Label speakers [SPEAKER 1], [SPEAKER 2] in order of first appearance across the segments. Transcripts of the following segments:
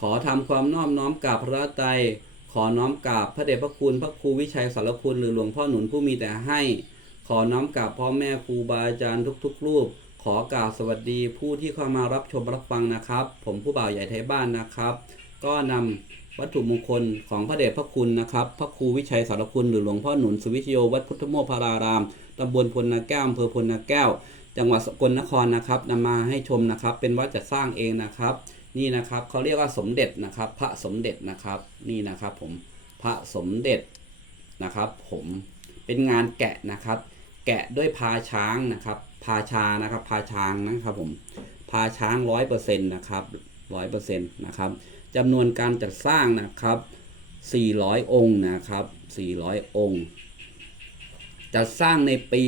[SPEAKER 1] ขอทำความน้อบน้อมกราบพระไตรขอน้อมกราบพระเดชพระคุณพระครูวิชัยสารคุณหรือหลวงพ่อหนุนผู้มีแต่ให้ ขอน้อมกราบพ่อแม่ครูบาอาจารย์ทุกๆ รูป ขอกราบสวัสดีผู้ที่เข้ามารับชมรับฟังนะครับ ผมผู้บ่าวใหญ่ไทยบ้านนะครับ ก็นำวัตถุมงคลของพระเดชพระคุณนะครับ พระครูวิชัยสารคุณหรือหลวงพ่อหนุนสุวิชโยวัดพุทธโมกขารารามตำบลพลนาแก้วอำเภอพลนาแก้ว จังหวัดสกลนครนะครับนำมาให้ชมนะครับ เป็นวัดจัดสร้างเองนะครับ นี่นะครับเขาเรียกว่าสมเด็จนะครับ พระสมเด็จนะครับนี่นะครับ ผมพระสมเด็จนะครับ ผมเป็นงานแกะนะครับ แกะด้วยพาช้างนะครับพาชานะครับพาช้างนะครับผมพาช้างร้อยเปอร์เซ็นต์นะครับร้อยเปอร์เซ็นต์นะครับจำนวนการจัดสร้างนะครับ400องค์นะครับ400องค์จัดสร้างในปี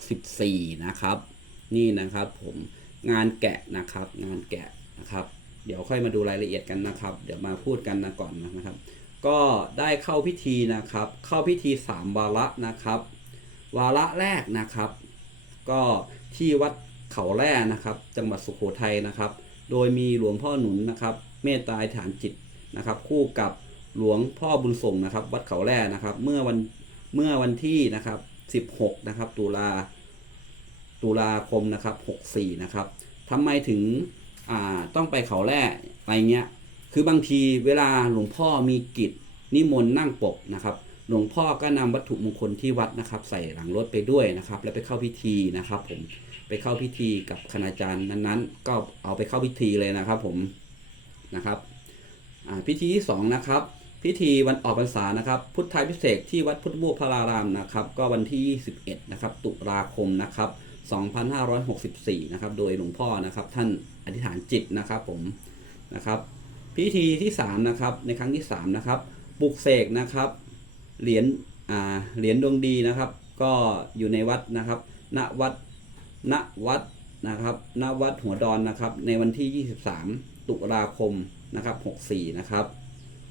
[SPEAKER 1] 2564 นะครับ นี่นะครับผม งานแกะนะครับ งานแกะนะครับ เดี๋ยวค่อยมาดูรายละเอียดกันนะครับ เดี๋ยวมาพูดกันนะก่อนนะครับ ก็ได้เข้าพิธีนะครับ เข้าพิธีสามวาระนะครับ วาระแรกนะครับ ก็ที่วัดเขาแร่นะครับ จังหวัดสุโขทัยนะครับ โดยมีหลวงพ่อหนุนนะครับ เมตตาฐานจิตนะครับ คู่กับหลวงพ่อบุญส่งนะครับ วัดเขาแร่นะครับ เมื่อวันเมื่อวันที่นะครับ 16 นะครับ ตุลา ตุลาคมนะครับ64นะครับทำไมถึงต้องไปเขาแร่อะไรเงี้ย คือบางทีเวลาหลวงพ่อมีกิจนิมนต์นั่งปกนะครับ หลวงพ่อก็นำวัตถุมงคลที่วัดนะครับ ใส่หลังรถไปด้วยนะครับ แล้วไปเข้าพิธีนะครับ ผมไปเข้าพิธีกับคณาจารย์นั้นๆ ก็เอาไปเข้าพิธีเลยนะครับ ผมนะครับพิธีที่สองนะครับ พิธีวันออกพรรษานะครับ พุทธาพิเศษกที่วัดพุทธบูพารารามนะครับ ก็วันที่ 21 นะครับ ตุลาคมนะครับ 2564 นะครับ โดยหลวงพ่อนะครับ ท่านอธิษฐานจิตนะครับผมนะครับ พิธีที่ 3 นะครับ ในครั้งที่ 3 นะครับปลุกเสกนะครับ เหรียญอ่าเหรียญดวงดีนะครับ ก็อยู่ในวัดนะครับ ณวัดณวัดนะครับณวัดหัวดอนนะครับ ในวันที่ 23 ตุลาคมนะครับ 64 นะครับ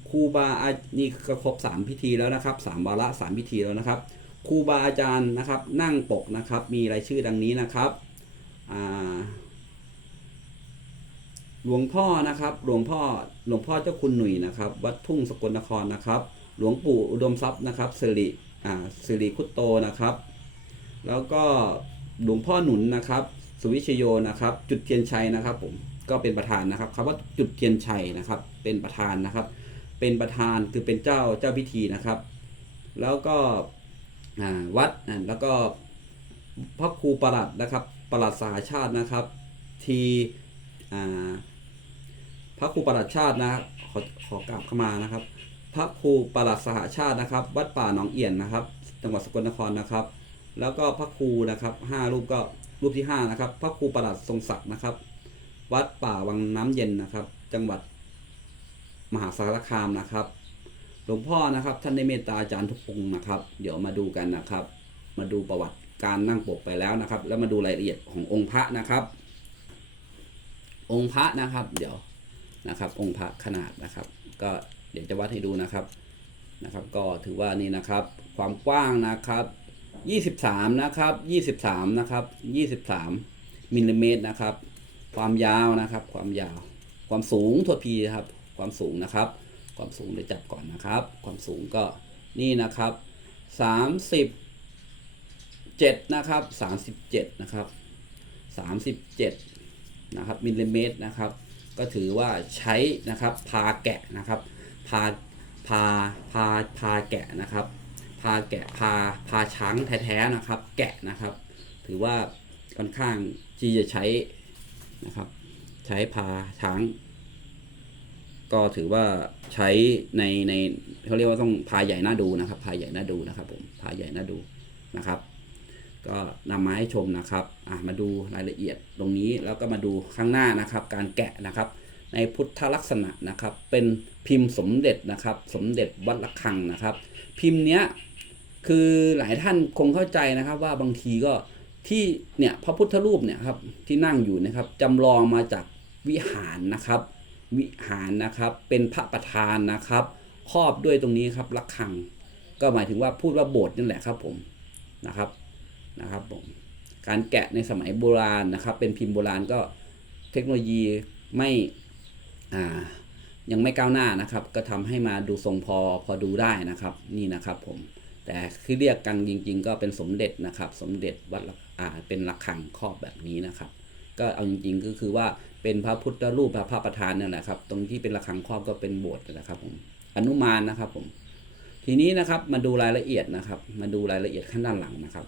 [SPEAKER 1] ครูบาอานี่ก็ครบ 3 พิธีแล้วนะครับ 3 วาระ 3 พิธีแล้วนะครับ ครูบาอาจารย์นะครับ นั่งปกนะครับ มีรายชื่อดังนี้นะครับหลวงพ่อนะครับ หลวงพ่อหลวงพ่อเจ้าคุณหนุ่ยนะครับ วัดทุ่งสกลนครนะครับ หลวงปู่อุดมทรัพย์นะครับสิริอ่าสิริคุตโตนะครับ แล้วก็หลวงพ่อหนุนนะครับ สุวิชโยนะครับ จุดเทียนชัยนะครับ ผมก็เป็นประธานนะครับคำว่าจุดเทียนชัยนะครับ เป็นประธานนะครับ เป็นประธานคือเป็นเจ้าเจ้าพิธีนะครับ แล้วก็ วัดแล้วก็พระครูประหลัดนะครับประหลัดสหชาตินะครับทีพระครูประหลัดชาตินะขอขอกราบเข้ามานะครับ พระครูประหลัดสหชาตินะครับ วัดป่าหนองเอี่ยนนะครับ จังหวัดสกลนครนะครับ แล้วก็พระครูนะครับห้ารูปก็รูปที่ห้านะครับ พระครูประหลัดทรงศักดิ์นะครับ วัดป่าวังน้ำเย็นนะครับ จังหวัดมหาสารคามนะครับ หลวงพ่อนะครับ ท่านได้เมตตาอาจารย์ทุกองค์นะครับ เดี๋ยวมาดูกันนะครับ มาดูประวัติการนั่งปกไปแล้วนะครับ แล้วมาดูรายละเอียดขององค์พระนะครับ องค์พระนะครับ เดี๋ยวนะครับ องค์พระขนาดนะครับ ก็เดี๋ยวจะวัดให้ดูนะครับนะครับ ก็ถือว่านี่นะครับ ความกว้างนะครับ23นะครับ23นะครับ23มิลลิเมตรนะครับ ความยาวนะครับ ความยาว ความสูงโทษพีครับ ความสูงนะครับ ความสูงเดี๋ยวจับก่อนนะครับ ความสูงก็นี่นะครับ 37 นะครับ 37 นะครับ 37 นะครับมิลลิเมตรนะครับ ก็ถือว่าใช้นะครับพาแกะนะครับพาพาพาพาแกะนะครับ พาแกะพาพาช้างแท้ๆนะครับ แกะนะครับ ถือว่าค่อนข้างที่จะใช้นะครับ ใช้พาช้าง ก็ถือว่าใช้ในในเขาเรียกว่าต้องพาใหญ่น่าดูนะครับ พาใหญ่น่าดูนะครับผมพาใหญ่น่าดูนะครับ ก็นำมาให้ชมนะครับอะมาดูรายละเอียดตรงนี้แล้วก็มาดูข้างหน้านะครับ การแกะนะครับ ในพุทธลักษณะนะครับ เป็นพิมพ์สมเด็จนะครับ สมเด็จวัดระฆังนะครับ พิมพ์เนี้ยคือหลายท่านคงเข้าใจนะครับ ว่าบางทีก็ที่เนี่ยพระพุทธรูปเนี่ยครับที่นั่งอยู่นะครับจำลองมาจากวิหารนะครับ วิหารนะครับ เป็นพระประธานนะครับครอบด้วยตรงนี้ครับระฆัง ก็หมายถึงว่าพูดว่าโบสถ์นั่นแหละครับผมนะครับนะครับผมการแกะในสมัยโบราณนะครับ เป็นพิมพ์โบราณก็เทคโนโลยีไม่อ่ายังไม่ก้าวหน้านะครับ ก็ทำให้มาดูทรงพอพอดูได้นะครับ นี่นะครับผมแต่คือเรียกกันจริง ๆ ก็เป็นสมเด็จนะครับ สมเด็จวัดละอ่าเป็นระฆังครอบแบบนี้นะครับ ก็เอาจริง ๆ ก็คือว่า เป็นพระพุทธรูปพระพระประธานเนี่ยแหละครับ ตรงที่เป็นระฆังครอบก็เป็นโบสถ์นะครับผมอนุมานนะครับผม ทีนี้นะครับมาดูรายละเอียดนะครับ มาดูรายละเอียดข้างด้านหลังนะครับ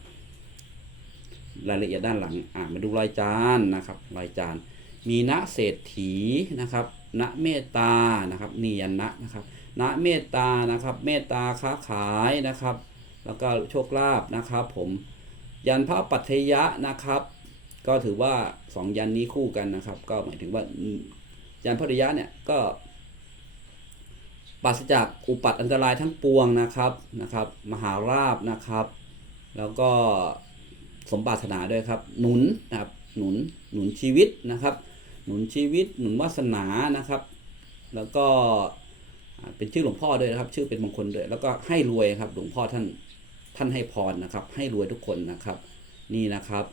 [SPEAKER 1] รายละเอียดด้านหลัง อ่ามาดูรอยจานนะครับ รอยจาน มีณเศรษฐีนะครับณเมตตานะครับนียันนะนะครับณเมตตานะครับ เมตตาค้าขายนะครับ แล้วก็โชคลาภนะครับ ผม ยันพระปัทยะนะครับ ก็ถือว่าสองยันนี้คู่กันนะครับ ก็หมายถึงว่ายันพระปัทยะเนี่ยก็ปราศจากอุปัตอันตรายทั้งปวงนะครับนะครับ มหาราบนะครับ แล้วก็สมปรารถนาด้วยครับ หนุนนะครับหนุนหนุนชีวิตนะครับ หนุนชีวิต หนุนวาสนานะครับ แล้วก็เป็นชื่อหลวงพ่อด้วยนะครับ ชื่อเป็นมงคลด้วย แล้วก็ให้รวยครับ หลวงพ่อท่านท่านให้พรนะครับ ให้รวยทุกคนนะครับ นี่นะครับ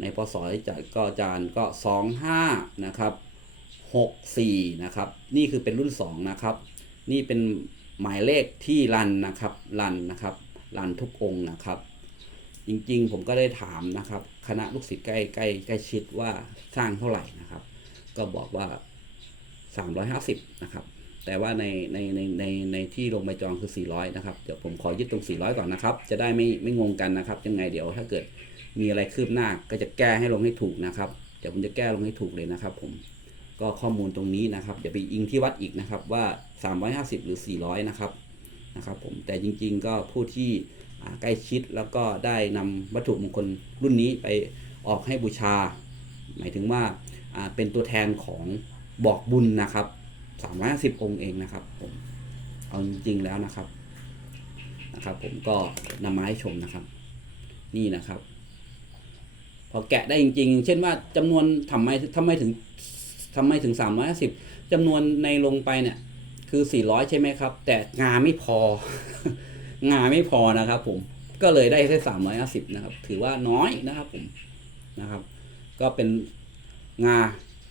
[SPEAKER 1] ในพศที่จัดก็อาจารย์ก็สองห้านะครับหกสี่นะครับ นี่คือเป็นรุ่นสองนะครับ นี่เป็นหมายเลขที่รันนะครับรันนะครับรันทุกองค์นะครับ จริงๆ ผมก็ได้ถามนะครับ คณะลูกศิษย์ใกล้ใกล้ใกล้ชิดว่าสร้างเท่าไหร่นะครับ ก็บอกว่า 350 นะครับ แต่ว่าในในในในในที่ลงใบจองคือ 400 นะครับ เดี๋ยวผมขอยึดตรง 400 ก่อนนะครับ จะได้ไม่ไม่งงกันนะครับ ยังไงเดี๋ยวถ้าเกิด มีอะไรคืบหน้าก็จะแก้ให้ลงให้ถูกนะครับเดี๋ยวผมจะแก้ลงให้ถูกเลยนะครับ ผมก็ข้อมูลตรงนี้นะครับอย่าไปอิงที่วัดอีกนะครับว่า 350 หรือ 400 นะครับนะครับ ผมแต่จริงๆก็ผู้ที่ใกล้ชิดแล้วก็ได้นำวัตถุมงคลรุ่นนี้ไปออกให้บูชา หมายถึงว่าอ่าเป็นตัวแทนของบอกบุญนะครับ 350 องค์เองนะครับผมเอาจริงๆแล้วนะครับนะครับ ผมก็นำมาให้ชมนะครับ นี่นะครับ พอแกะได้จริง ๆ เช่นว่าจำนวนทำไมทำไมถึงทำไมถึง350จำนวนในลงไปเนี่ย คือ400ใช่ไหมครับ แต่งาไม่พอ งาไม่พอนะครับผมก็เลยได้แค่350นะครับ ถือว่าน้อยนะครับผมนะครับ ก็เป็นงา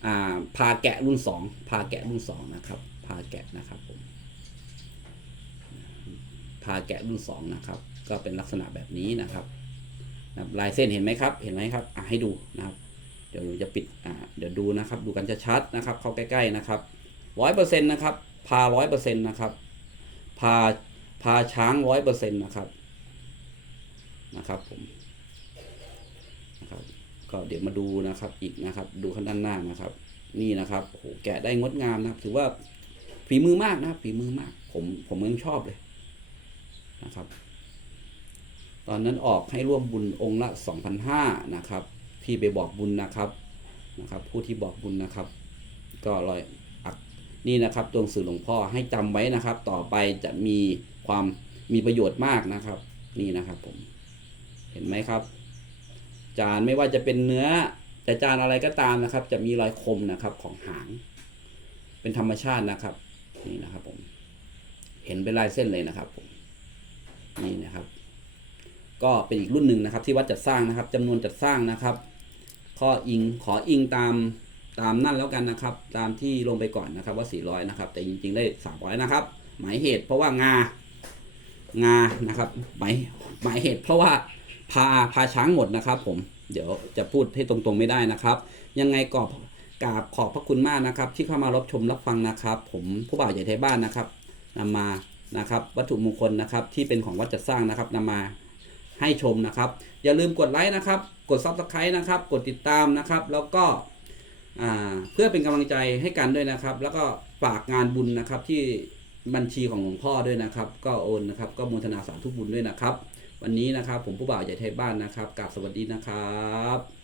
[SPEAKER 1] อ่าพาแกะรุ่น2พาแกะรุ่น2นะครับพาแกะนะครับผมพาแกะรุ่น2นะครับ ก็เป็นลักษณะแบบนี้นะครับ นะครับลายเส้นเห็นไหมครับ เห็นไหมครับให้ดูนะครับ เดี๋ยวจะปิดเดี๋ยวดูนะครับ ดูกันชัดๆนะครับ เข้าใกล้ๆนะครับร้อยเปอร์เซ็นต์นะครับ พาร้อยเปอร์เซ็นต์นะครับ พาพาช้างร้อยเปอร์เซ็นต์นะครับ นะครับผมนะครับ ก็เดี๋ยวมาดูนะครับอีกนะครับ ดูข้างด้านหน้านะครับ นี่นะครับโอ้โหแกะได้งดงามนะครับ ถือว่าฝีมือมากนะครับฝีมือมาก ผมผมยังชอบเลยนะครับ ตอนนั้นออกให้ร่วมบุญองค์ละ 2,500นะครับที่ไปบอกบุญนะครับนะครับ ผู้ที่บอกบุญนะครับ ก็รอยอักนี่นะครับตัวหนังสือหลวงพ่อให้จำไว้นะครับ ต่อไปจะมีความมีประโยชน์มากนะครับ นี่นะครับผม เห็นไหมครับ จานไม่ว่าจะเป็นเนื้อแต่จานอะไรก็ตามนะครับ จะมีรอยคมนะครับของหาง เป็นธรรมชาตินะครับ นี่นะครับผม เห็นเป็นลายเส้นเลยนะครับผม นี่นะครับ ก็เป็นอีกรุ่นหนึ่งนะครับที่วัดจัดสร้างนะครับจำนวนจัดสร้างนะครับ ข้ออิงขออิงตามตามนั่นแล้วกันนะครับ ตามที่ลงไปก่อนนะครับว่า 400 นะครับ แต่จริงๆได้ 300 นะครับ หมายเหตุเพราะว่างางานะครับหมายหมายเหตุเพราะว่าพาพาช้างหมดนะครับ ผมเดี๋ยวจะพูดให้ตรงๆไม่ได้นะครับ ยังไงก็กราบขอบพระคุณมากนะครับ ที่เข้ามารับชมรับฟังนะครับ ผมผู้บ่าวใหญ่ไทยบ้านนะครับนำมานะครับ วัตถุมงคลนะครับ ที่เป็นของวัดจัดสร้างนะครับนำมา ให้ชมนะครับ อย่าลืมกดไลค์นะครับ กด Subscribe นะครับ กดติดตามนะครับ แล้วก็เพื่อเป็นกำลังใจให้กันด้วยนะครับ แล้วก็ฝากงานบุญนะครับที่บัญชีของหลวงพ่อด้วยนะครับ ก็โอนนะครับ ก็มูลธนาสาธุบุญด้วยนะครับ วันนี้นะครับ ผมผู้บ่าวใหญ่ไทยบ้านนะครับกราบสวัสดีนะครับ